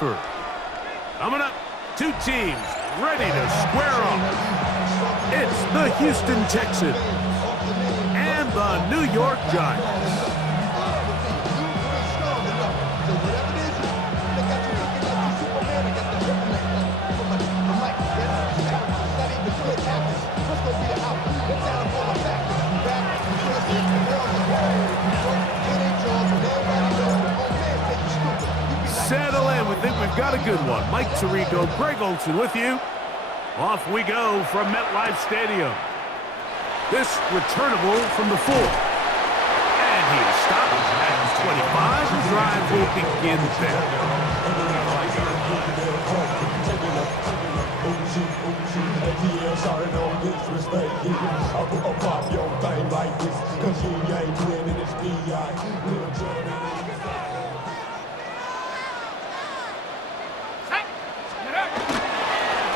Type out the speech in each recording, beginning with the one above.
transfer. Coming up, two teams ready to square off. It's the Houston Texans and the New York Giants. Settle in. We think we've got a good one. Mike Tirico, Greg Olson with you. Off we go from MetLife Stadium. This returnable from the 4. And he is stopped at 25. The drive will begin there.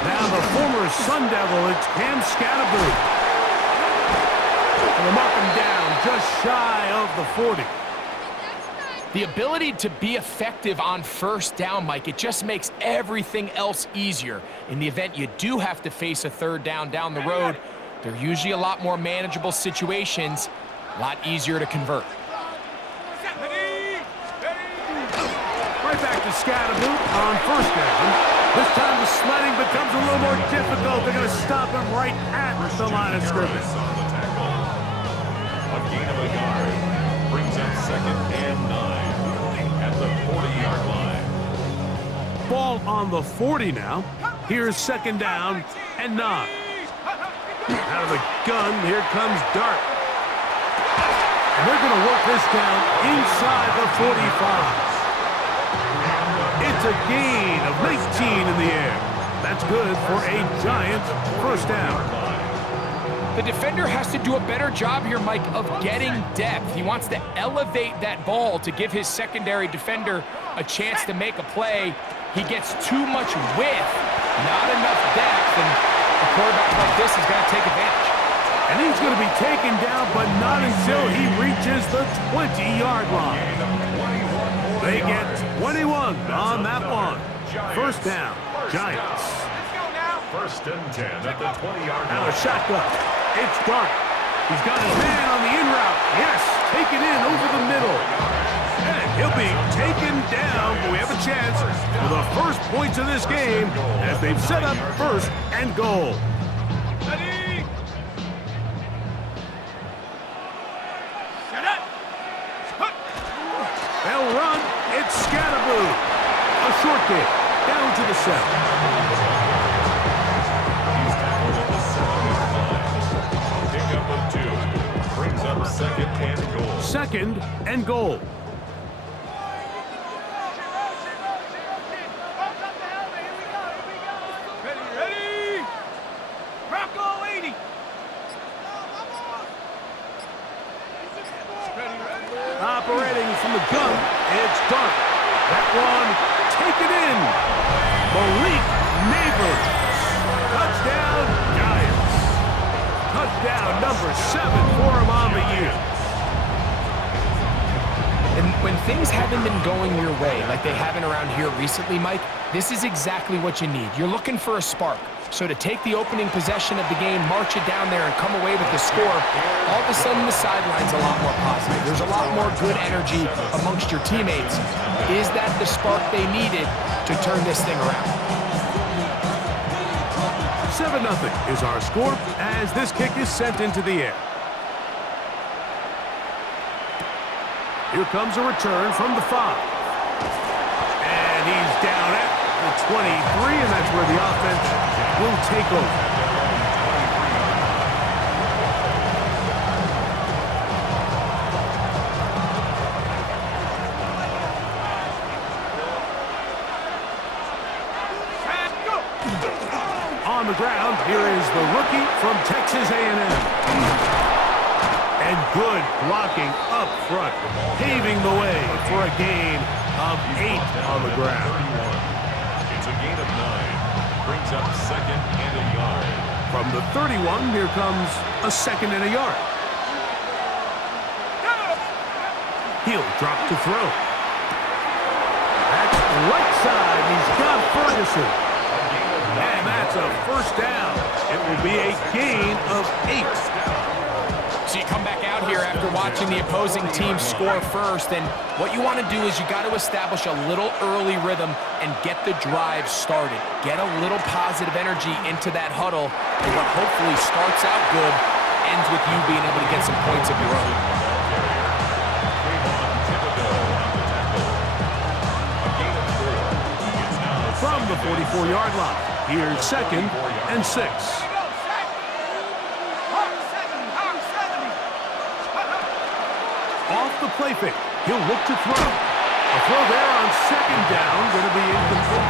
Now the former Sun Devil, it's Cam Scatterboo. And they'll mark him down just shy of the 40. The ability to be effective on first down, Mike, it just makes everything else easier. In the event you do have to face a third down the road, they're usually a lot more manageable situations, a lot easier to convert. Right back to Scatterboo on first down. This time the sledding becomes a little more difficult. They're going to stop him right at the line of scrimmage. A gain of a yard brings up 2nd and 9 at the 40-yard line. Ball on the 40 now. Here's 2nd down and 9. Out of the gun, here comes Dart. And they're going to work this down inside the 45. It's a gain of 19 in the air. That's good for a Giants first down. The defender has to do a better job here, Mike, of getting depth. He wants to elevate that ball to give his secondary defender a chance to make a play. He gets too much width, not enough depth, and a quarterback like this is going to take advantage. And he's going to be taken down, but not until he reaches the 20-yard line. They get 21 on that one. First down, Giants. First and 10 at the 20-yard line. Now a shotgun. It's Dart. He's got his man on the in route. Yes, taken in over the middle. And he'll be taken down, but we have a chance for the first points of this game as they've set up 1st and goal. They'll run. It's Scatterboo. A short kick down to the 7. He's tackled at the 7-yard line. Pick up of 2. Brings up 2nd and goal. 2nd and goal. Ready? Rocco 80. Operating from the gun, it's Dart. That one taken in. Malik Neighbors. Touchdown, Giants. Touchdown number 7 for him on the year. And when things haven't been going your way, like they haven't around here recently, Mike, this is exactly what you need. You're looking for a spark. So to take the opening possession of the game, march it down there, and come away with the score, all of a sudden the sideline's a lot more positive. There's a lot more good energy amongst your teammates. Is that the spark they needed to turn this thing around? 7-0 is our score as this kick is sent into the air. Here comes a return from the 5. And he's down at the 23, and that's where the offense will take over. On the ground, here is the rookie from Texas A&M. And good blocking up front, paving the way for a gain of 8 on the ground. It's a gain of 9. Brings up 2nd and a yard. From the 31, here comes a 2nd and a yard. He'll drop to throw. That's right side. He's Mixon. And that's a first down. It will be a gain of 8. So you come back out here after watching the opposing team score first, and what you want to do is you got to establish a little early rhythm and get the drive started. Get a little positive energy into that huddle, and what hopefully starts out good ends with you being able to get some points of your own. From the 44-yard line, here's 2nd and 6. Off the play fake, he'll look to throw. A throw there on 2nd down, going to be incomplete.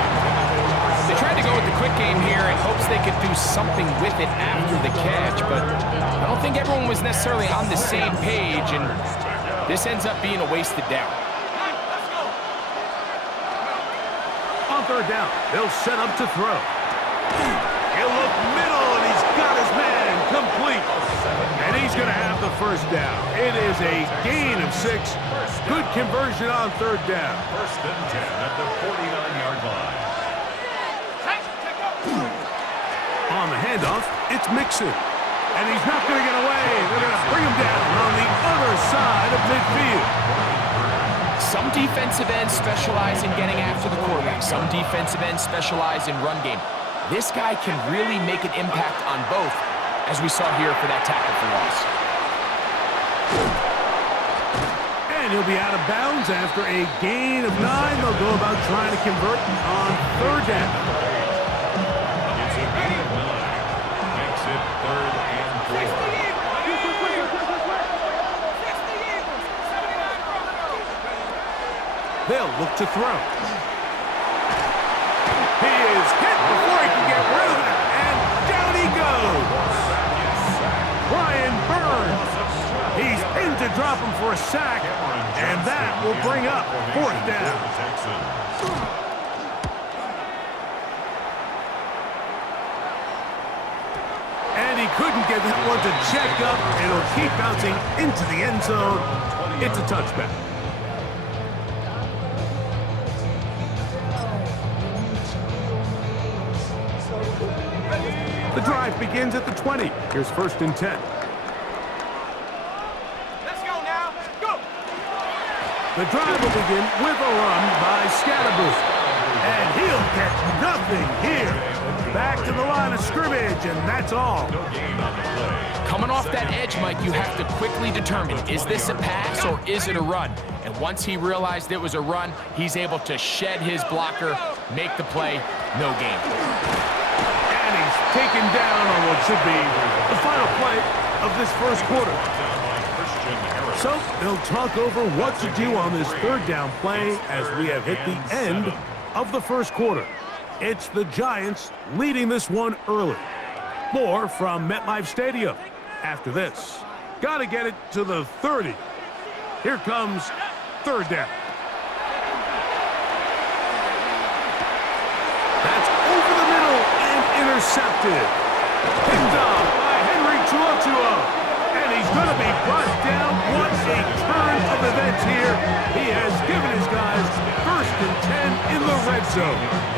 They tried to go with the quick game here in hopes they could do something with it after the catch, but I don't think everyone was necessarily on the same page, and this ends up being a wasted down. On 3rd down, they'll set up to throw. He'll look middle, and he's got his man complete. And he's going to have the first down. It is a gain of 6. Good conversion on 3rd down. 1st and 10 at the 49-yard line. On the handoff, it's Mixon. And he's not going to get away. They're going to bring him down on the other side of midfield. Some defensive ends specialize in getting after the quarterback. Some defensive ends specialize in run game. This guy can really make an impact on both, as we saw here for that tackle for loss. And he'll be out of bounds after a gain of 9. They'll go about trying to convert on 3rd down. It's a gain of 9. Makes it 3rd and 4. They'll look to throw. He is hit before he can get rid of it, and down he goes. Brian Burns. He's in to drop him for a sack, and that will bring up 4th down. And he couldn't get that one to check up, and it'll keep bouncing into the end zone. It's a touchback. The drive begins at the 20. Here's 1st and 10. Let's go now. Go. The drive will begin with a run by Scatterboo. And he'll get nothing here. Back to the line of scrimmage, and that's all. Coming off that edge, Mike, you have to quickly determine, is this a pass or is it a run? And once he realized it was a run, he's able to shed his blocker, make the play, no gain. And he's taken down on what should be the final play of this first quarter. So they'll talk over what to do on this 3rd down play as we have hit the end of the first quarter. It's the Giants leading this one early. More from MetLife Stadium after this. Got to get it to the 30. Here comes 3rd down. That's over the middle and intercepted. Picked up by Henry TuoTuo. And he's going to be brought down. What a turn of events here. He has given his guys 1st and 10 in the red zone.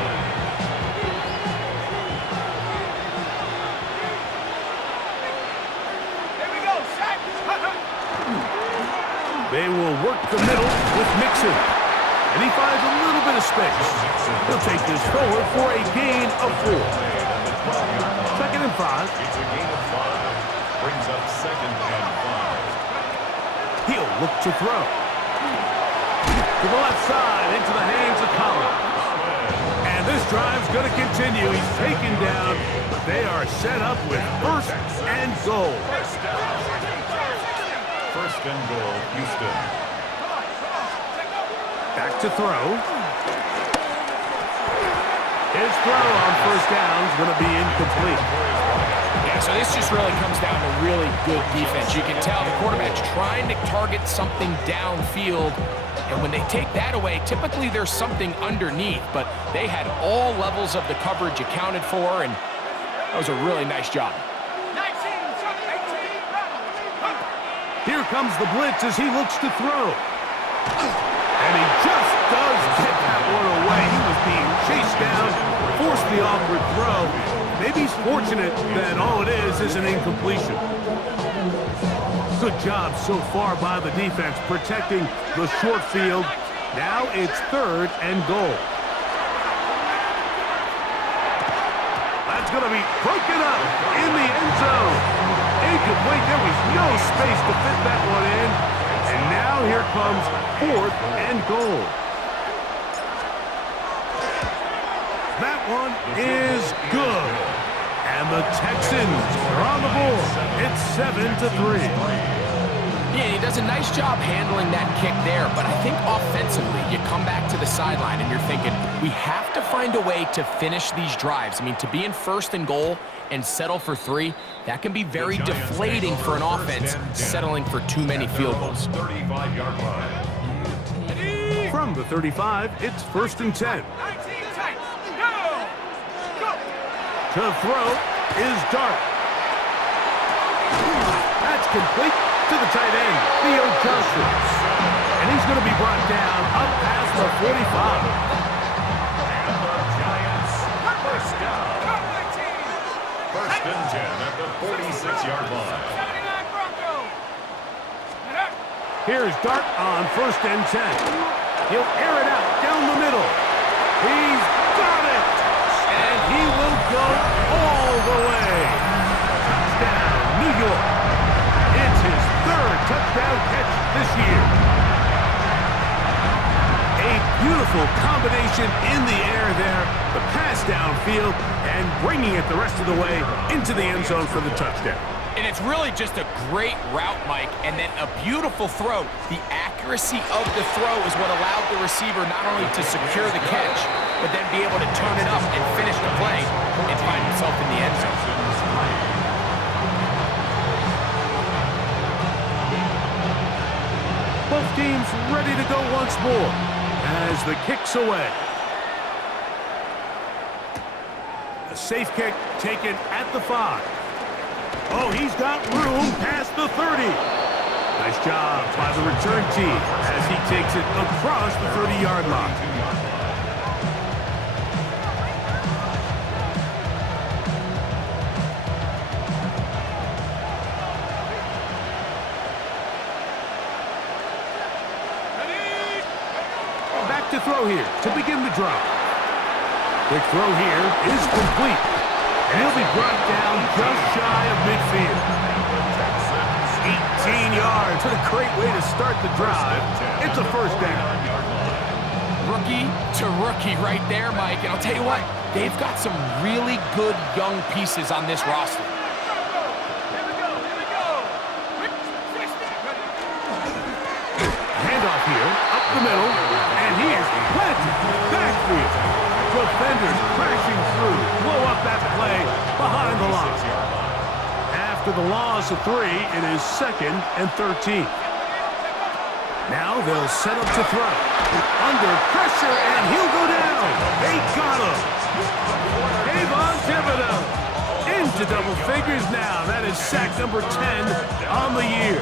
They will work the middle with Mixon. And he finds a little bit of space. He'll take this forward for a gain of 4. 2nd and 5. It's a gain of 5. Brings up 2nd and 5. He'll look to throw. To the left side, into the hands of Collins. And this drive's going to continue. He's taken down, but they are set up with 1st and goal. 1st and goal, Houston. Back to throw. His throw on 1st down is going to be incomplete. Yeah, so this just really comes down to really good defense. You can tell the quarterback's trying to target something downfield, and when they take that away, typically there's something underneath, but they had all levels of the coverage accounted for, and that was a really nice job. Here comes the blitz as he looks to throw. And he just does get that one away. He was being chased down the awkward throw. Maybe he's fortunate that all it is an incompletion. Good job so far by the defense protecting the short field. Now it's 3rd and goal. That's going to be broken up in the end zone. Incomplete. There was no space to fit that one in. And now here comes 4th and goal. That one is good. And the Texans are on the board. It's 7-3. Yeah, he does a nice job handling that kick there, but I think offensively, you come back to the sideline and you're thinking, we have to find a way to finish these drives. I mean, to be in 1st and goal and settle for 3, that can be very deflating for an offense settling for too many field goals. 35-yard line. From the 35, it's 1st and 10. To throw is Dart. That's complete to the tight end, Theo Johnson. And he's going to be brought down up past the 45. And the Giants, first down. 1st and 10 at the 46-yard line. Here's Dart on 1st and 10. He'll air it out down the middle. He's got it. And he will go all the way. Touchdown, New York. It's his 3rd touchdown catch this year. A beautiful combination in the air there. The pass downfield and bringing it the rest of the way into the end zone for the touchdown. And it's really just a great route, Mike, and then a beautiful throw. The accuracy of the throw is what allowed the receiver not only to secure the catch, but then be able to turn it up and finish the play and find himself in the end zone. Both teams ready to go once more as the kick's away. A safe kick taken at the 5. Oh, he's got room past the 30. Nice job by the return team as he takes it across the 30-yard line. Back to throw here to begin the drive. Quick throw here is complete. And he'll be brought down just shy of midfield. 18 yards. What a great way to start the drive. It's a 1st down. Rookie to rookie right there, Mike. And I'll tell you what, they've got some really good young pieces on this roster. Handoff here, up the middle, and he is planted backfield. Defenders crashing through, blow up that play behind the line. After the loss of 3, it is 2nd and 13. Now they'll set up to throw. Under pressure, and he'll go down. They got him. Kayvon Thibodeau into double figures now. That is sack number 10 on the year.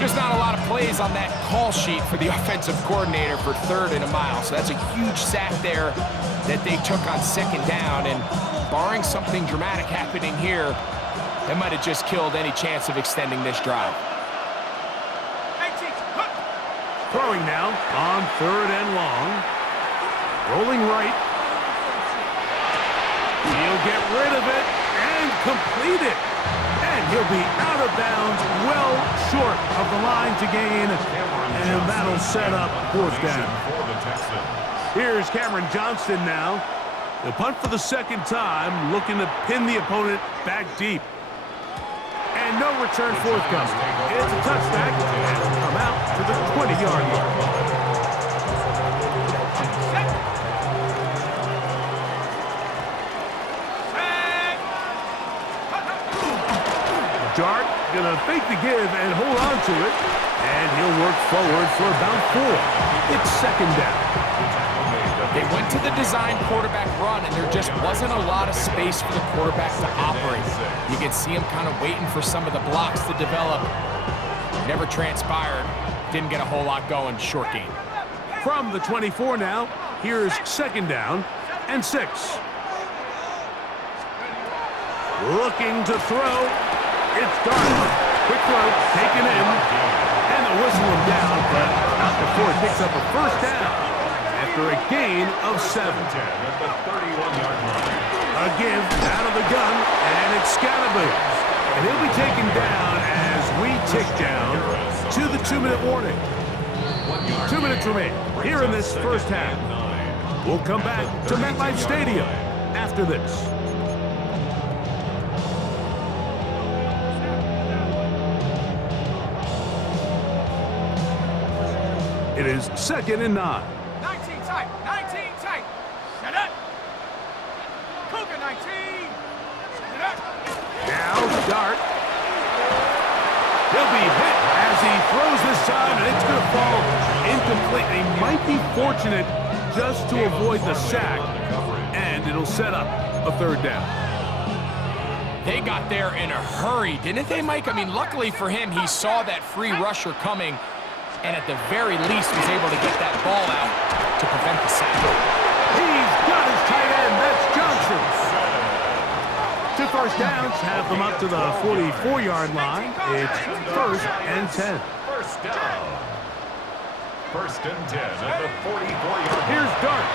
Just not a lot of plays on that call sheet for the offensive coordinator for 3rd and a mile. So that's a huge sack there that they took on 2nd down. And barring something dramatic happening here, that might have just killed any chance of extending this drive. Throwing now on 3rd and long. Rolling right. He'll get rid of it and complete it. And he'll be out of bounds, well short of the line to gain. And that'll set up 4th down. Here's Cameron Johnston now. The punt for the 2nd time, looking to pin the opponent back deep. And no return forthcoming. It's a touchback, and it'll come out to the 20-yard line. Dart gonna fake the give and hold on to it. And he'll work forward for about 4. It's 2nd down. They went to the design quarterback run, and there just wasn't a lot of space for the quarterback to operate. You could see him kind of waiting for some of the blocks to develop. Never transpired. Didn't get a whole lot going. Short game. From the 24 now, here's 2nd down and 6. Looking to throw. It's Darnold. Quick throw, taken in. And they'll whistle him down, but not before he picks up a first down after a gain of 7. At the 31-yard line. A give out of the gun, and it's Scatterby. And he'll be taken down as we tick down to the 2-minute warning. 2 minutes remain here in this first half. We'll come back to MetLife Stadium after this. It is 2nd and 9. 19 tight. 19 tight. Shut up. Cougar 19. Shut up. Now Dart. He'll be hit as he throws this time, and it's going to fall incomplete. He might be fortunate just to avoid the sack, and it'll set up a 3rd down. They got there in a hurry, didn't they, Mike? I mean, luckily for him, he saw that free rusher coming, and at the very least was able to get that ball out to prevent the sack. He's got his tight end. That's Johnson. 2 first downs have them up to the 44-yard line. It's 1st and 10. First down. 1st and 10 at the 44-yard line. Here's Dart.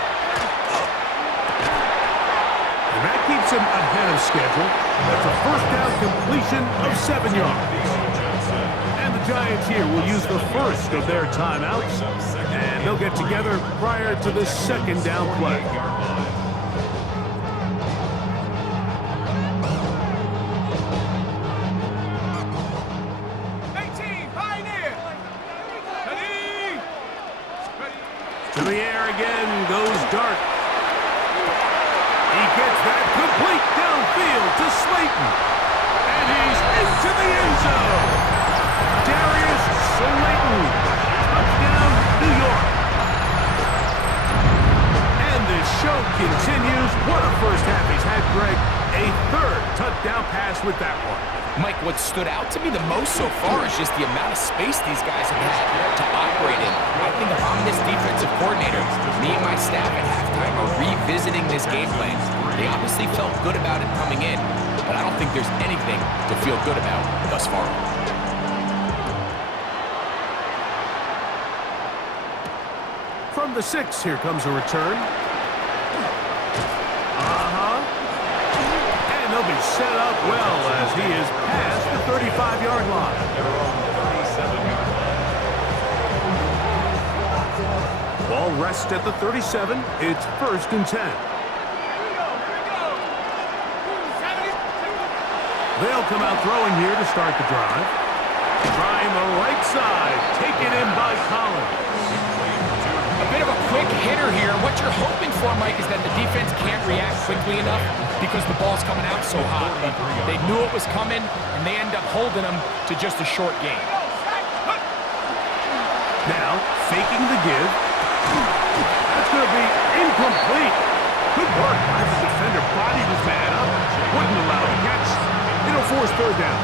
And that keeps him ahead of schedule. That's a first down completion of 7 yards. And the Giants here will use the first of their timeouts. And they'll get together prior to the 2nd down play. To the air again goes Dart. He gets that complete downfield to Slayton. And he's into the end zone. Darius Slayton. Touchdown, New York. And this show continues. What a first half he's had, Greg. A 3rd touchdown pass with that one. Mike, what stood out to me the most so far is just the amount of space these guys have had to operate in. I think if I'm this defensive coordinator, me and my staff at halftime are revisiting this game plan. They obviously felt good about it coming in, but I don't think there's anything to feel good about thus far. From the 6, here comes a return. They'll be set up well as he is past the 35-yard line. Ball rests at the 37. It's 1st and 10. They'll come out throwing here to start the drive. Trying the right side. Taken in by Collins. A bit of a quick hitter here. What you're hoping for, Mike, is that the defense can't react quickly enough because the ball's coming out so hot. But they knew it was coming, and they end up holding them to just a short gain. Now, faking the give. That's going to be incomplete. Good work by the defender. Bodied his man up. Wouldn't allow the catch. It'll force 3rd down.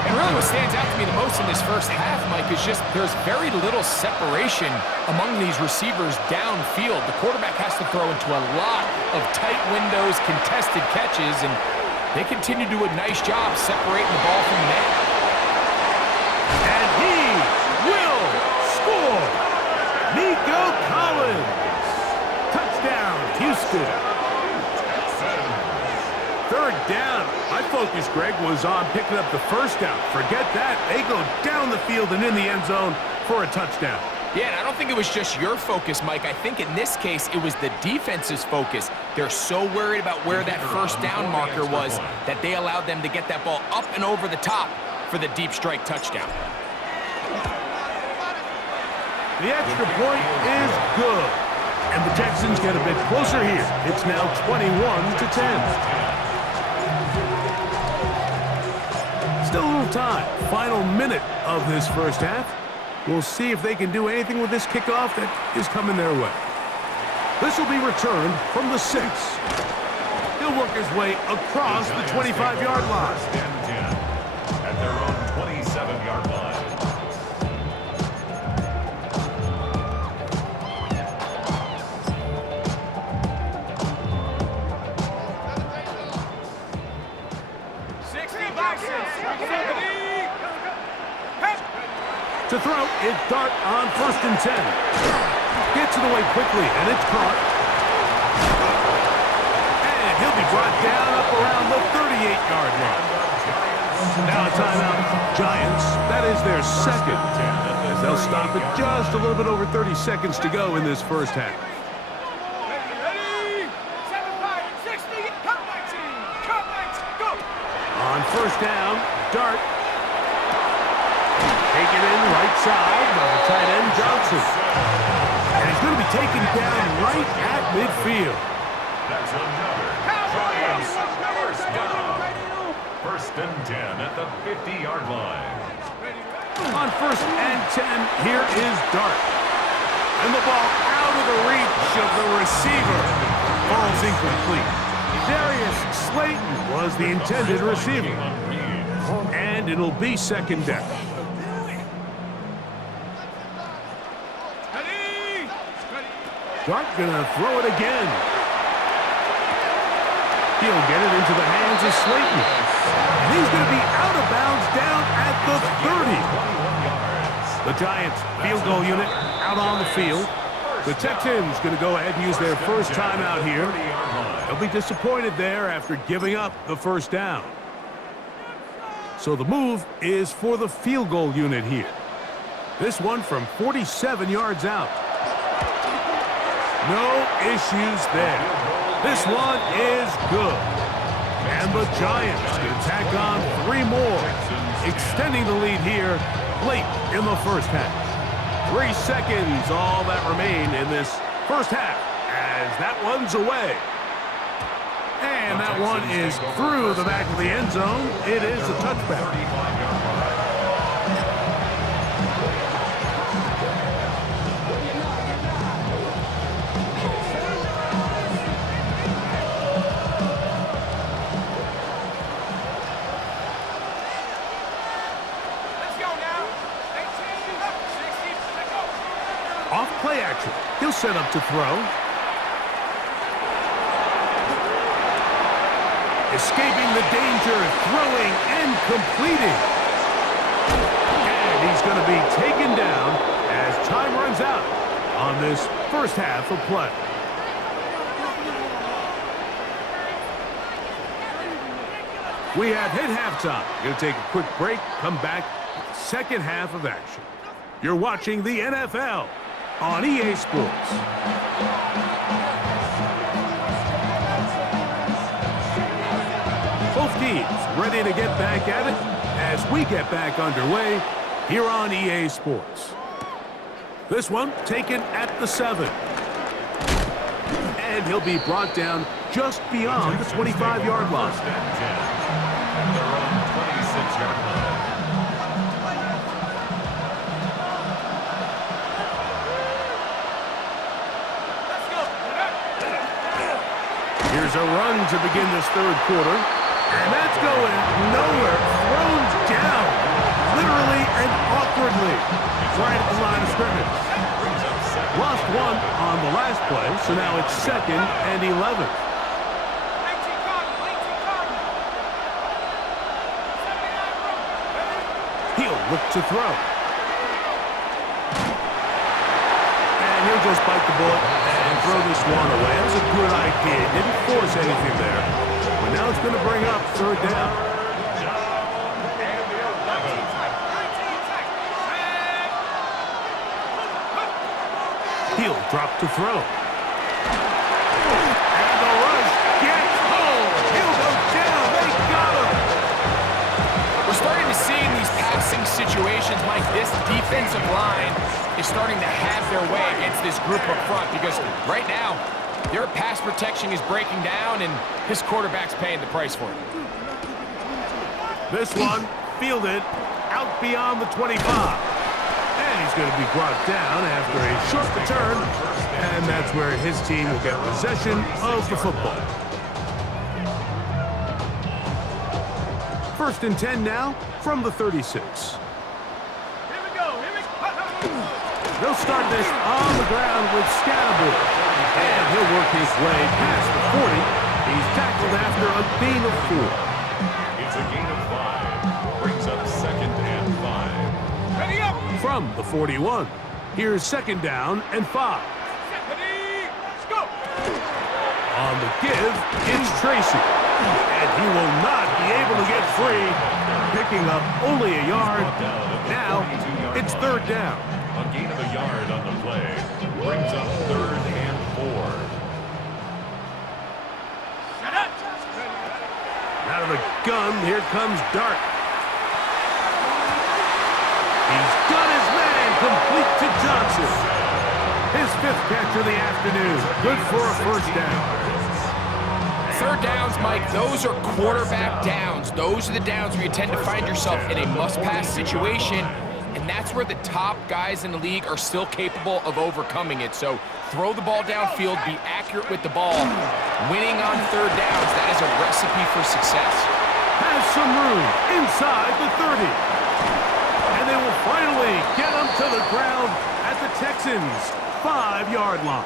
And really what stands out to me the most in this first half, Mike, is just there's very little separation among these receivers downfield. The quarterback has to throw into a lot of tight windows, contested catches, and they continue to do a nice job separating the ball from the man. And he will score. Nico Collins. Touchdown, Houston. 3rd down. My focus, Greg, was on picking up the first down. Forget that. They go down the field and in the end zone for a touchdown. Yeah, and I don't think it was just your focus, Mike. I think in this case, it was the defense's focus. They're so worried about where that first down marker was that they allowed them to get that ball up and over the top for the deep strike touchdown. The extra point is good. And the Texans get a bit closer here. It's now 21-10. Still a little time. Final minute of this first half. We'll see if they can do anything with this kickoff that is coming their way. This will be returned from the 6. He'll work his way across the 25-yard line. At their own 27-yard line. To throw, it's Dart on 1st and 10. Gets it away quickly, and it's caught. And he'll be brought down up around the 38-yard line. Now a timeout, Giants. That is their second. As they'll stop it just a little bit over 30 seconds to go in this first half. Ready? 75 and 60. Come 19. Come 19. Go. On 1st down, Dart. Taken in right side by the tight end, Johnson. And he's going to be taken down right at midfield. That's another Giants first down. 1st and 10 at the 50-yard line. On 1st and 10, here is Dart. And the ball out of the reach of the receiver. Falls incomplete. Darius Slayton was the intended receiver. And it'll be 2nd down. Ready? Ready. Dart gonna throw it again. He'll get it into the hands of Slayton. And he's gonna be out of bounds down at the 30. The Giants field goal unit out on the field. The Texans gonna go ahead and use their first timeout here. They'll be disappointed there after giving up the 1st down. So the move is for the field goal unit here. This one from 47 yards out. No issues there. This one is good. And the Giants can tack on 3 more, extending the lead here late in the first half. 3 seconds, all that remain in this first half, as that one's away. And that one is through the back of the end zone. It is a touchback. Let's go now. 18, 60, let go. Off play action. He'll set up to throw. Escaping the danger, throwing and completing. And he's going to be taken down as time runs out on this first half of play. We have hit halftime. Going to take a quick break, come back with the second half of action. You're watching the NFL on EA Sports. Both teams ready to get back at it as we get back underway here on EA Sports. This one taken at the 7. And he'll be brought down just beyond the 25-yard line. 1st and 10 at their own 26-yard line. Let's go. Here's a run to begin this 3rd quarter. And that's going nowhere. Thrown down, literally and awkwardly, right at the line of scrimmage. Lost 1 on the last play, so now it's 2nd and 11. 18 Cardinal, 18 Cardinal. 79 He'll look to throw. And he'll just bite the bullet and throw this one away. That was a good idea. Didn't force anything there. But now it's going to bring up 3rd down. He'll drop to throw. And the rush gets home. He'll go down. They got him. We're starting to see in these passing situations, Mike, this defensive line is starting to have their way against this group up front because right now, their pass protection is breaking down, and his quarterback's paying the price for it. This one fielded out beyond the 25. And he's going to be brought down after a short return, and that's where his team will get possession of the football. 1st and 10 now from the 36. Here we go. They'll start this on the ground with Scatterboard. And he'll work his way past the 40. He's tackled after a gain of 4. It's a gain of 5. Brings up 2nd and 5. Ready up. from the 41. Here's second down and 5. Go. On the give, it's Tracy. And he will not be able to get free, picking up only a yard. Now, it's third down. A gain of a yard on the play brings up 3rd and 4. Out of the gun, here comes Dart. He's got his man complete to Johnson. His 5th catch of the afternoon. Good for a first down. Third downs, Mike, those are quarterback downs. Those are the downs where you tend to find yourself in a must-pass situation, and that's where the top guys in the league are still capable of overcoming it. So throw the ball downfield, be accurate with the ball. Winning on third downs, that is a recipe for success. Has some room inside the 30. And they will finally get him to the ground at the Texans' 5-yard line.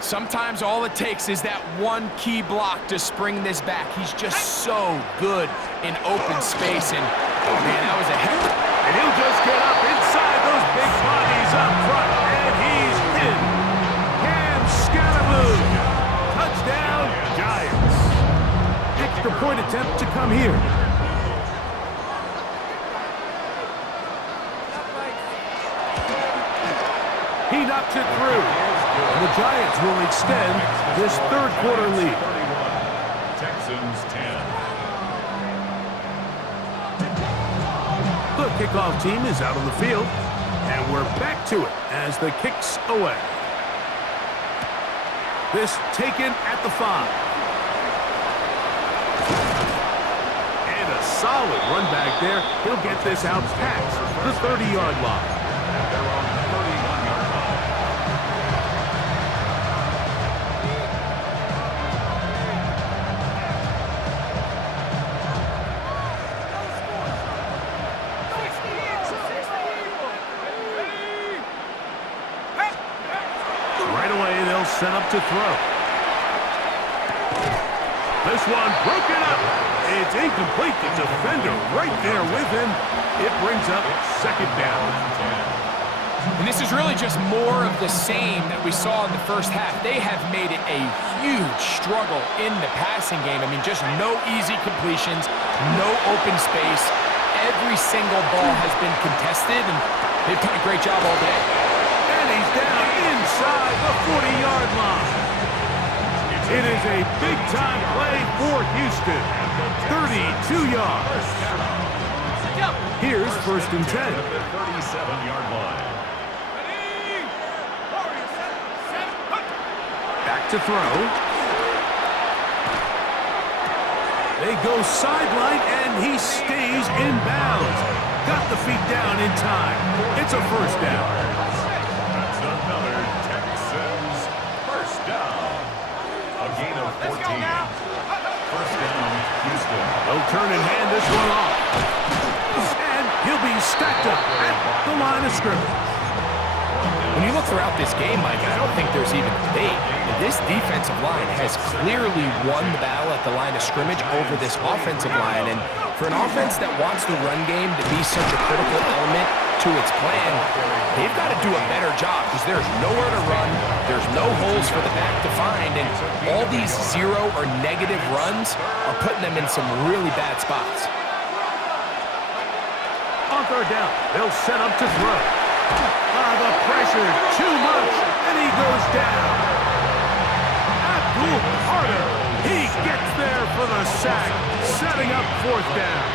Sometimes all it takes is that one key block to spring this back. He's just so good in open space, and man, that was a heck. And he'll just get up inside those big bodies up front, and he's in. Cam Scanaboo. Touchdown, Giants. Extra point attempt to come here. He knocks it through. And the Giants will extend this third quarter lead. Texans 10. The kickoff team is out on the field, and we're back to it as the kick's away. This taken at the 5. And a solid run back there. He'll get this out past the 30-yard line. And they're on the 31-yard line. Right away, they'll set up to throw. This one broken up. It's incomplete. The defender right there with him. It brings up second down. And this is really just more of the same that we saw in the first half. They have made it a huge struggle in the passing game. I mean, just no easy completions, no open space. Every single ball has been contested, and they've done a great job all day. And he's down inside the 40-yard line. It is a big-time play for Houston. 32 yards. Here's first and 10. At the 37-yard line. Back to throw. They go sideline, and he stays in bounds. Got the feet down in time. It's a first down. That's another Texans first down. A gain of 14. First down, Houston. They'll turn and hand this one off. And he'll be stacked up at the line of scrimmage. When you look throughout this game, Mike, I don't think there's even debate. This defensive line has clearly won the battle at the line of scrimmage over this offensive line. And for an offense that wants the run game to be such a critical element to its plan, they've got to do a better job because there's nowhere to run, there's no holes for the back to find, and all these zero or negative runs are putting them in some really bad spots. On third down, they'll set up to throw. The pressure, too much, and he goes down. Abdul Carter, he gets there for the sack, setting up fourth down.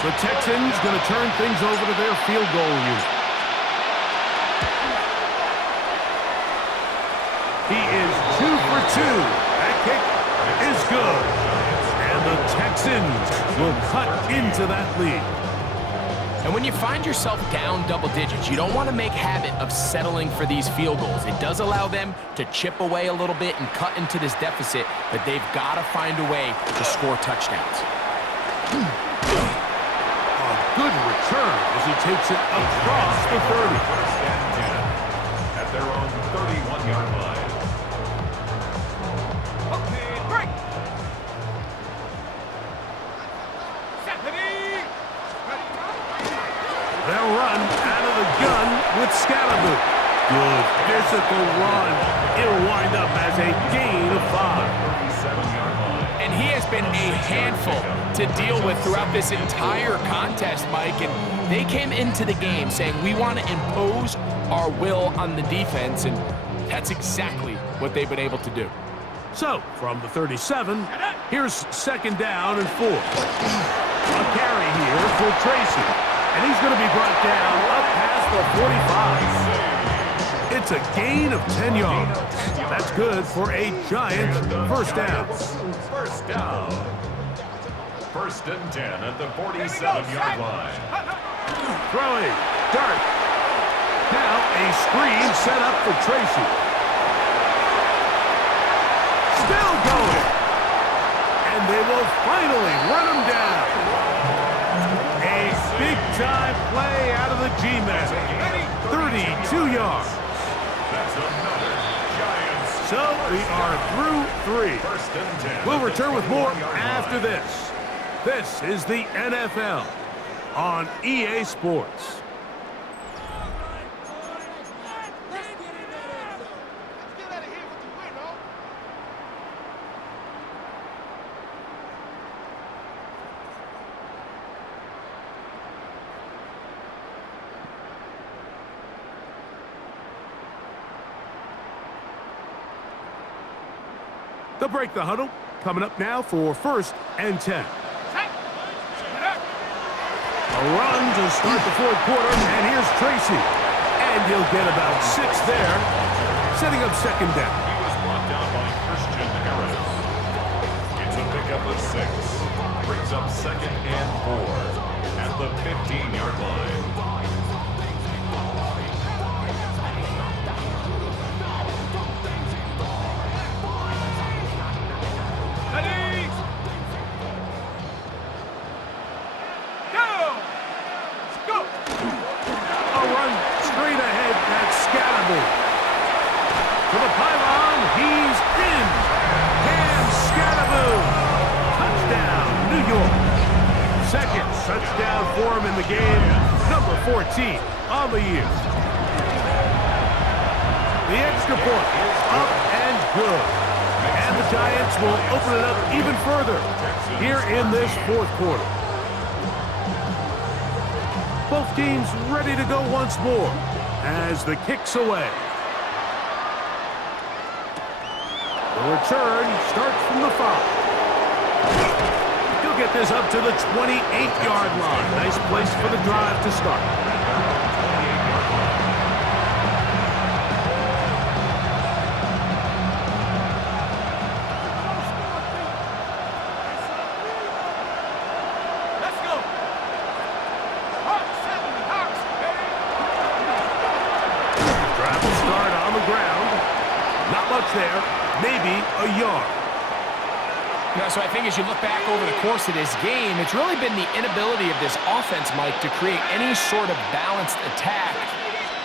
The Texans going to turn things over to their field goal unit. He is 2 for 2. That kick is good. And the Texans will cut into that lead. And when you find yourself down double digits, you don't want to make habit of settling for these field goals. It does allow them to chip away a little bit and cut into this deficit, but they've got to find a way to score touchdowns. A good return as he takes it across the 30. First and 10 at their own 31-yard line. end up as a gain of 5. 37-yard line. And he has been a handful to deal with throughout this entire contest, Mike. And they came into the game saying, we want to impose our will on the defense, and that's exactly what they've been able to do. So, from the 37, here's second down and 4. A carry here for Tracy, and he's going to be brought down up past the 45. It's a gain of 10 yards. That's good for a giant first down. First down. First and 10 at the 47-yard line. Throwing, dart. Now a screen set up for Tracy. Still going. And they will finally run him down. A big-time play out of the G-Man. 32 yards. That's another Giants. So we are through 3. First and 10. We'll return with more after this. This is the NFL on EA Sports. They'll break the huddle. Coming up now for first and 10. A run to start the fourth quarter, and here's Tracy. And he'll get about 6 there, setting up second down. He was brought down by Christian Harris. It's a pickup of 6. Brings up second and 4 at the 15-yard line. To the pylon, he's in. Cam Scattaboo. Touchdown, New York. Second touchdown for him in the game. Number 14 on the year. The extra point is up and good. And the Giants will open it up even further here in this fourth quarter. Both teams ready to go once more as the kick's away. The return starts from the 5. He'll get this up to the 28-yard line. Nice place for the drive to start. Let's go. Hawks, 7, Hawks, Drive will start on the ground. Not much there. Maybe a yard. You know, so I think as you look back over the course of this game, it's really been the inability of this offense, Mike, to create any sort of balanced attack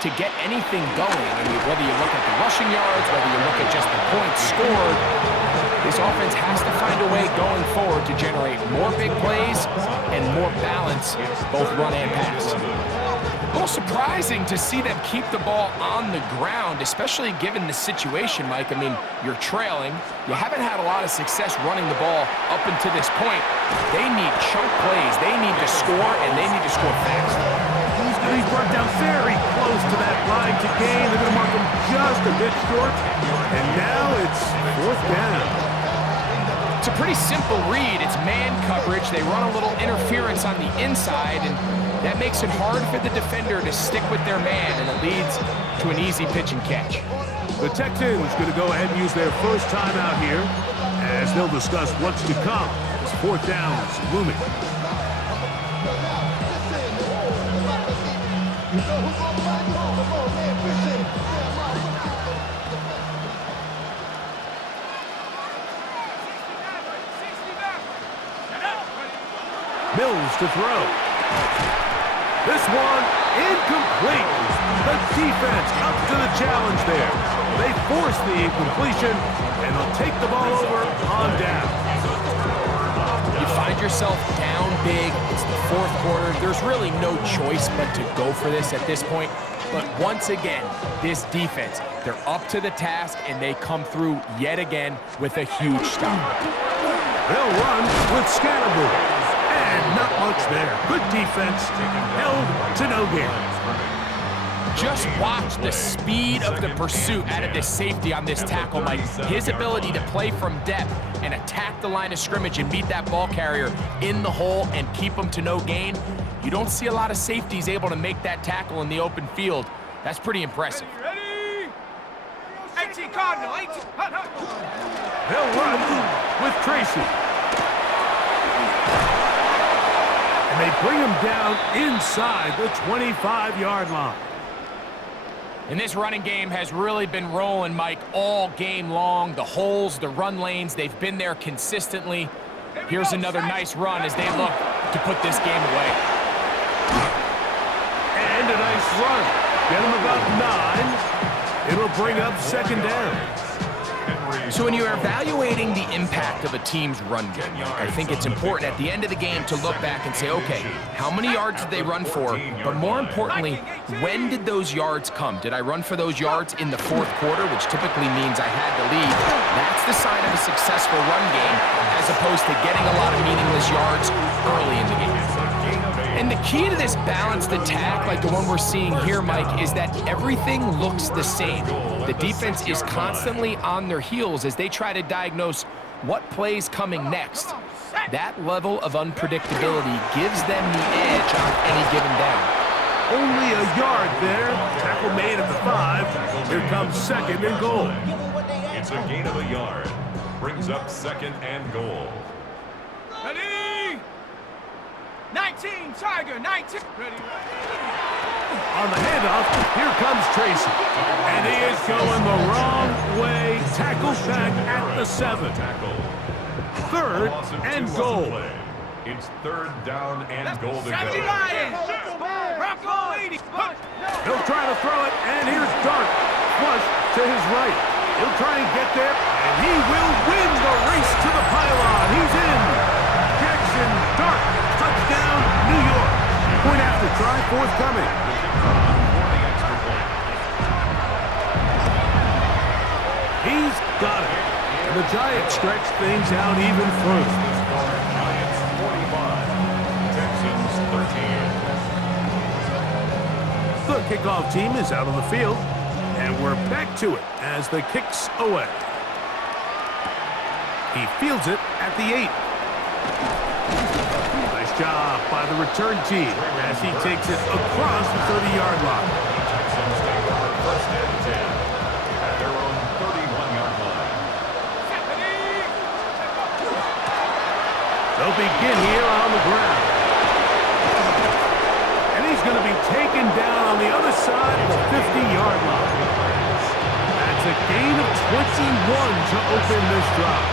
to get anything going. I mean, whether you look at the rushing yards, whether you look at just the points scored, this offense has to find a way going forward to generate more big plays and more balance, both run and pass. A little surprising to see them keep the ball on the ground, especially given the situation, Mike. I mean, you're trailing. You haven't had a lot of success running the ball up until this point. They need chunk plays. They need to score, and they need to score fast. He's going to be brought down very close to that line to gain. They're going to mark him just a bit short. And now it's fourth down. It's a pretty simple read. It's man coverage. They run a little interference on the inside, and that makes it hard for the defender to stick with their man, and it leads to an easy pitch and catch. The Texans going to go ahead and use their first time out here as they'll discuss what's to come as fourth down's looming. Mills to throw. This one incomplete. The defense up to the challenge there. They force the incompletion, and they'll take the ball over on down. You find yourself down big. It's the fourth quarter. There's really no choice but to go for this at this point. But once again, this defense, they're up to the task, and they come through yet again with a huge stop. They'll run with Scatterbury. And not much there. Good defense, held to no gain. Just watch the speed of the pursuit out of this safety on this tackle, Mike. His ability to play from depth and attack the line of scrimmage and beat that ball carrier in the hole and keep him to no gain. You don't see a lot of safeties able to make that tackle in the open field. That's pretty impressive. Ready? 18 Cardinal, 18. They'll run with Tracy. And they bring him down inside the 25-yard line. And this running game has really been rolling, Mike, all game long. The holes, the run lanes, they've been there consistently. Here's another nice run as they look to put this game away. And a nice run. Get him about 9. It'll bring up second down. So when you're evaluating the impact of a team's run game, I think it's important at the end of the game to look back and say, okay, how many yards did they run for? But more importantly, when did those yards come? Did I run for those yards in the fourth quarter, which typically means I had the lead? That's the sign of a successful run game, as opposed to getting a lot of meaningless yards early in the game. And the key to this balanced attack, like the one we're seeing here, Mike, is that everything looks the same. The defense is constantly on their heels as they try to diagnose what play's coming next. That level of unpredictability gives them the edge on any given down. Only a yard there. Tackle made at the 5. Here comes second and goal. It's a gain of a yard. Brings up second and goal. Ready? 19, Tiger, 19. Ready? On the handoff, here comes Tracy. And he is going the wrong way. Tackle back at the 7. Third and goal. It's third down and goal to 70 go. Lions. Rocco 80. He'll try to throw it, and here's Dart. Flush to his right. He'll try and get there, and he will win the race to the pylon. He's in. Jackson Dart. Touchdown, New York. Point after try, forthcoming. He's got it. And the Giants stretch things out even further. Giants 45, Texans 13. The kickoff team is out on the field, and we're back to it as the kick's away. He fields it at the 8. Nice job by the return team as he takes it across the 30-yard line. Texans take over first and 10 at their own 31-yard line. They'll begin here on the ground. And he's going to be taken down on the other side of the 50-yard line. That's a gain of 21 to open this drive.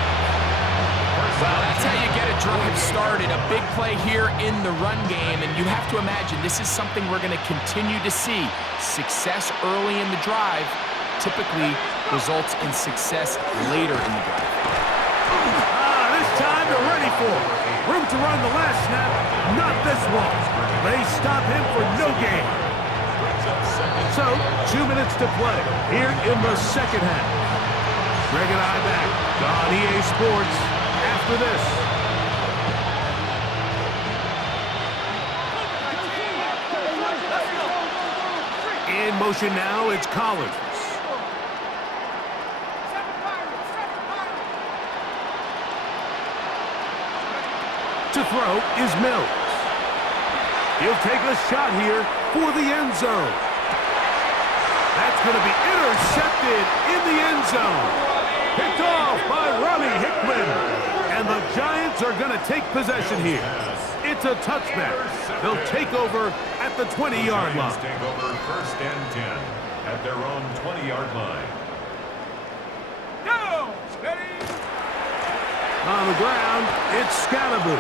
Well, that's how you get a drive started. A big play here in the run game, and you have to imagine this is something we're going to continue to see. Success early in the drive typically results in success later in the drive. This time they're ready for it. Room to run the last snap, not this one. They stop him for no gain. So, 2 minutes to play here in the second half. Greg and I back on EA Sports after this. In motion now, it's Collins. To throw is Mills. He'll take a shot here for the end zone. That's going to be intercepted in the end zone. Picked off by Ronnie Hickman. And the Giants are going to take possession here. It's a touchback. They'll take over at the 20-yard line. Take over first and 10 at their own 20-yard line. Go! Ready? On the ground, it's Scalaboo.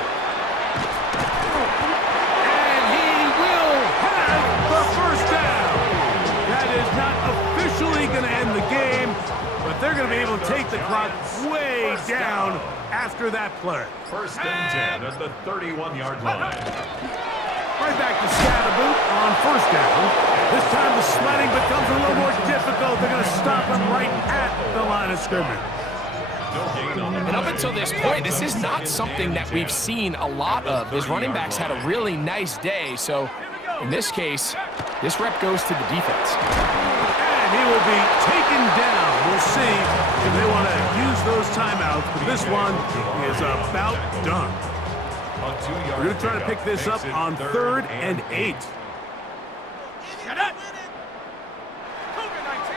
And he will have the first down. That is not officially going to end the game, but they're going to be able to take the clock way down after that play. First and 10 at the 31-yard line. Right back to Scadaboot on first down. This time the sledding becomes a little more difficult. They're going to stop him right at the line of scrimmage. And up until this point, this is not something that we've seen a lot of. His running backs had a really nice day, so in this case, this rep goes to the defense. And he will be taken down. We'll see if they want to use those timeouts, but this one is about done. We're going to try to pick this up on 3rd and 8. Shut up. COVID-19.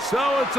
So it's